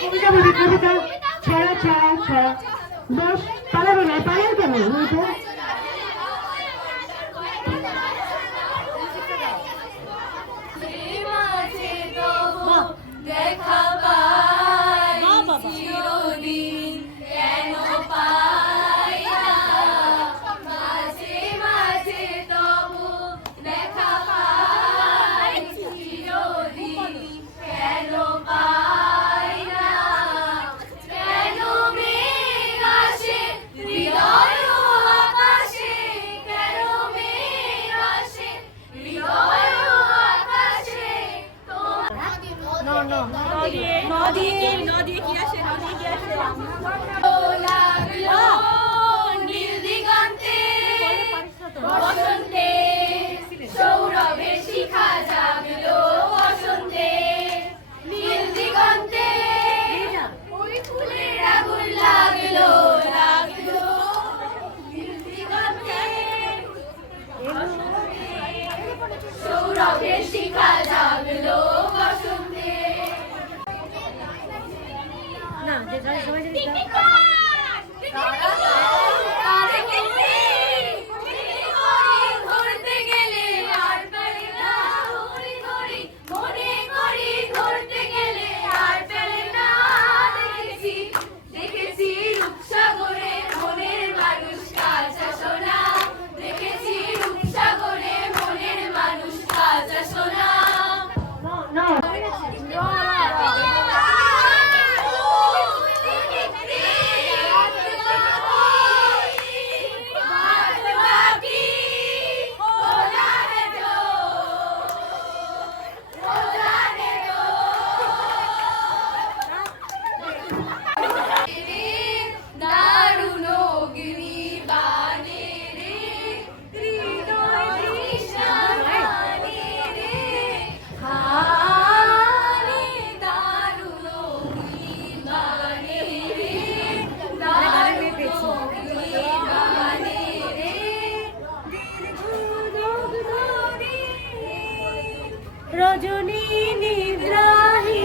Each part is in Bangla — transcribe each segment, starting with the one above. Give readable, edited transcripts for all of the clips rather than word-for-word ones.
কবিতা বলি, কবিতা ছাড়া ছাড়া ছাড়া বস পালাবে না, পালাবে কেন? দেখা পাই চিরদিন কেন পাই না, মাঝে মাঝে তবু দেখা পাই চিরদিন কেন পাই না, কেন মেঘ আসে হৃদয় আকাশে, কেন মেঘ আসে হৃদয় আকাশে নদী কি আসে লাগলো নীল দিগন্তে বসন্তে সৌরভের শিখা জাগলো বসন্তে নীল দিগন্তে ওই ফুলের আগুন লাগলো লাগলো নীল দিগন্তে সৌরভের শিখা জাগলো বসন্তে। না যে সবাই ঘুরতে গেলে আর পেলে না, মনে করি ঘুরতে গেলে আর পেলে না, দেখেছি দেখেছি রূপসাগরে মনের মানুষ কাঁচা সোনা, দেখেছি রূপসাগরে মনের মানুষ কাঁচা সোনা। রজনী নিদ্রাহী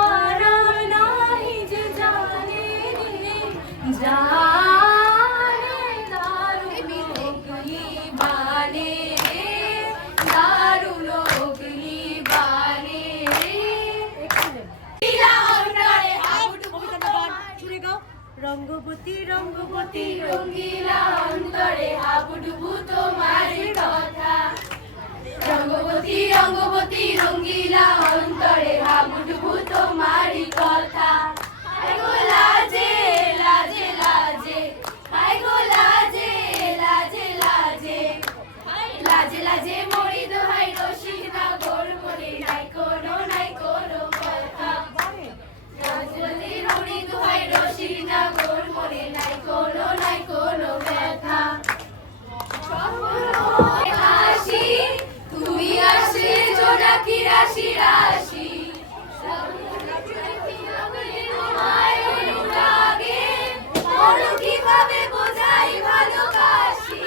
আরাম নাহি যে জানে রে, জানে দারুণ অগ্নি বানে রে, দারুণ অগ্নি বানে রে। রঙ্গবতী রঙ্গবতী রঙ্গিলা অন্তরে হাবুডুবু তোমার কথা, রঙ্গবতী রঙ্গবতী রঙ্গিলা অন্তরে হাবুডুবু তোমারই কথা। হায় গো লাজে লাজে লাজে, হায় গো লাজে লাজে লাজে, লাজে লাজে মরি দোহাই রসিকতা গোর মনে নাই কোনো কথা, লাজে লাজে মরি দোহাই রসিকতা গোর মনে নাই কোনো ব্যথা। হাসি তুমি আসে জোনাকি রাশি রাশি, তোমায় অনুরাগে বলো কিভাবে বোঝাই ভালোবাসি,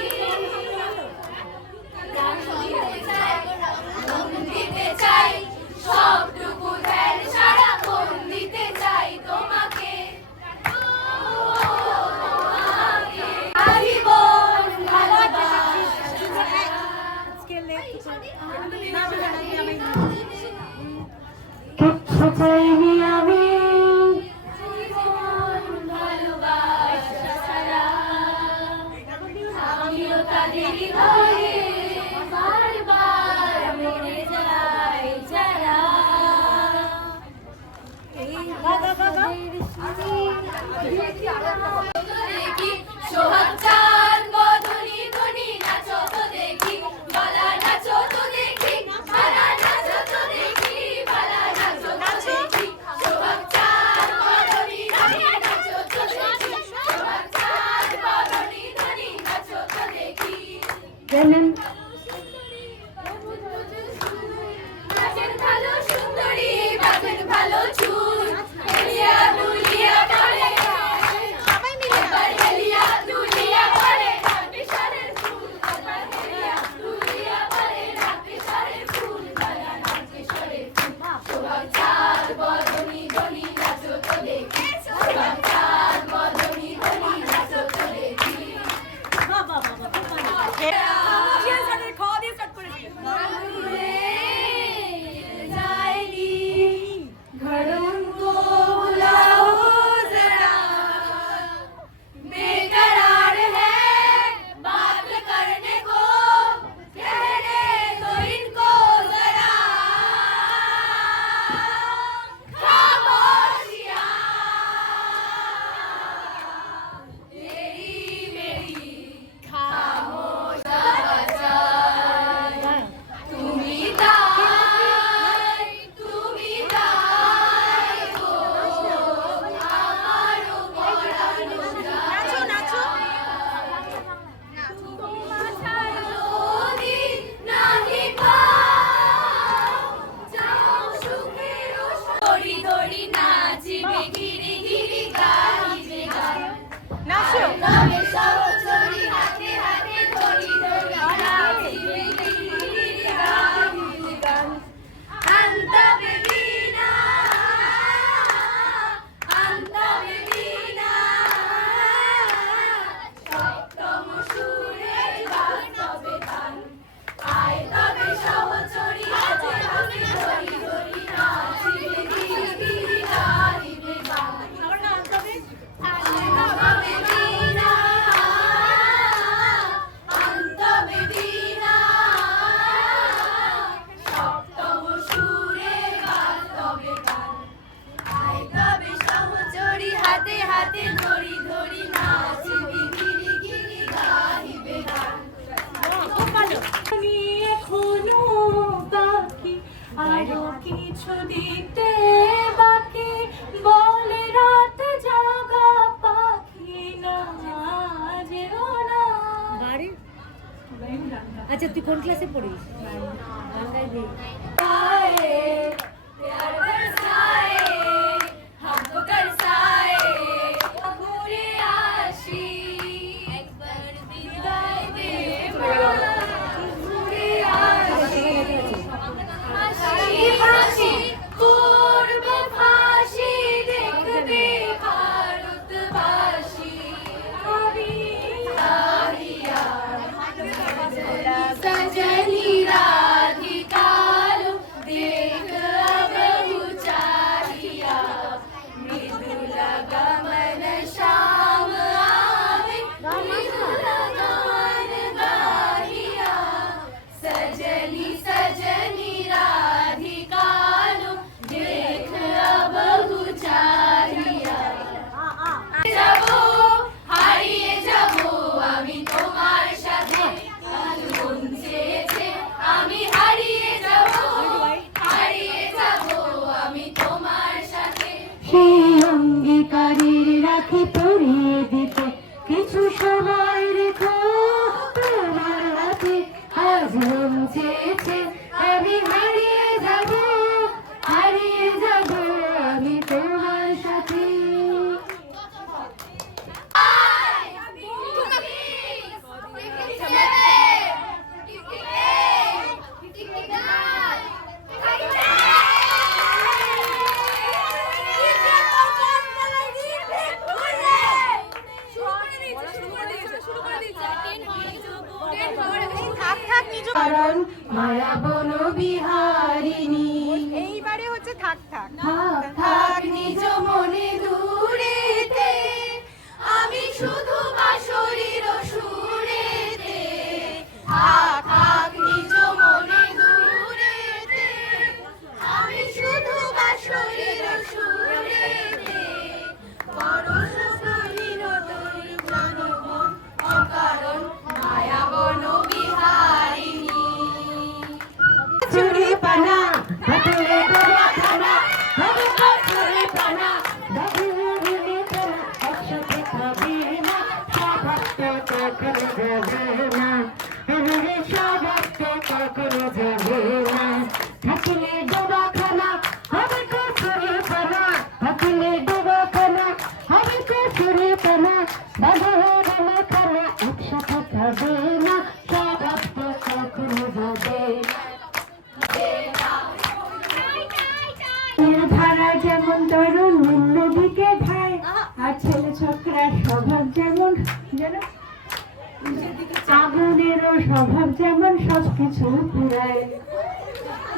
দিতে চাই সবটুকু ধ্যান সারাক্ষণ দিতে চাই তোমাকে, আজীবন ভালোবাসা। কিচ্ছু চাইনি আমি ভালোবাসা ছাড়া, আমিও তাদের ভয়ে বারবার মরে যাই যারা। দেখি সোহাগ চাঁদ বদনি ধনি নাচো তো দেখি, বালা নাচো তো দেখি, বালা নাচো তো দেখি, বালা নাচো তো দেখি, সোহাগ চাঁদ বদনি ধনি নাচো তো দেখি, সোহাগ চাঁদ বদনি ধনি নাচো তো দেখি। নাচের ভালো সুন্দরী বাঁধের ভালো চুল, হেলিয়া দুলিয়া করে, এবার হেলিয়া দুলিয়া তবে সহচরী হাতে হাতে ধরি ধরি নাচিবে গিরিগিরি গাহিবে গান আনতাবে বীণা আনতাবে বীণা সপ্তম সুরে বাজবে গান আয় তবে সহচরী হাতে হাতে ধরি ধরি নাচিবে গিরিগিরি গাহিবে গান আনতাবে বীণা আনতাবে বীণা সপ্তম সুরে বাজবে গান আয় তবে সহচরী হাতে হাতে ধরি ধরি নাচিবে গিরিগিরি গাহিবে গান আমি এখনো বাকি আরো কিছু দিতে বাকি বলে রাত জাগা পাখি না যেও না বাড়ি আচ্ছা তুই কোন ক্লাসে পড়িস বাংলায় দে आए प्यार बरसाए हमको तरसाए पूरे आशी एक बार विदाई दे पूरे आशी हासी हासी पूर्व फाशी देखबे भारतवासी कवि आहिया सजनी राधिकालो देख अब उचारिया मृदुला गमन श्याम आवे मृदुला गान गाहिया सजनी सजनी राधिकालो देख अब उचारिया যাবো হারিয়ে যাবো আমি তোমার সাথে মন চেয়েছে আমি হারিয়ে যাবো আমি তোমার সাথে সেই অঙ্গীকারের রাখি পরিয়ে দিতে কিছু সময় রেখো তোমার হাতে আজ মন চেয়েছে আমি হারিয়ে যাব আমি তোমার সাথে কারণ মায়া বন বিহারিণী এইবারে হচ্ছে থাক থাক থাক থাক নিজ মনে দূরেতে আমি শুধু বাঁশরীর সুরেতে থাক থাক নিজ মনে দূরেতে আমি শুধু বাঁশরীর সুরেতে পরশ করিল তোর জনমন অকারণ মায়াবন বিহারিণী চুরি পানা হাতুড়ে গোলা খানা হবে চুরি পানা দাদুরে পানা একসাথে খাবে না সবাক্ত কখনো যাবে না রে সবাক্ত কখনো যাবে না হাতুড়ে ডোবা খানা হবে চুরি পানা হাতুড়ে ডোবা খানা হবে চুরি পানা দাদুরে খানা একসাথে খাবে না সবাক্ত কখনো যাবে না ধারা যেমন তরুণ নদীকে ধায় আর ছেলে ছোকরা স্বভাব যেমন যেন আগুনেরও স্বভাব যেমন সবকিছু পুরায়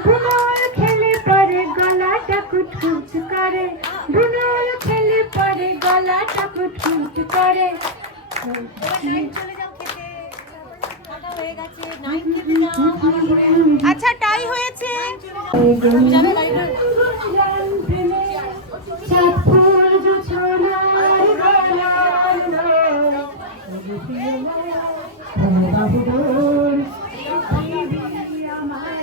বুনোর খেলে পরে গলাটা কুটকুট করে বুনোর খেলে পরে গলাটা কুটকুট করে আচ্ছা টাই হয়েছে চাঁদপুর জোছনার গলার বাহুদুর আমার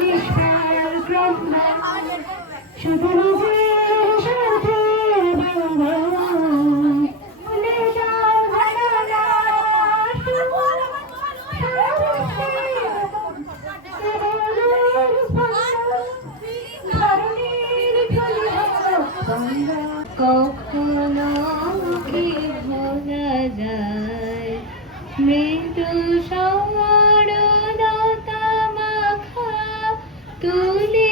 নিষ্কার ব্রহ্ম শুধু নিজের সাথের ভুলে যাও ভালোবাসা এখনো কি ভোলা যায় মৃদু সরলতা মাখা তুলি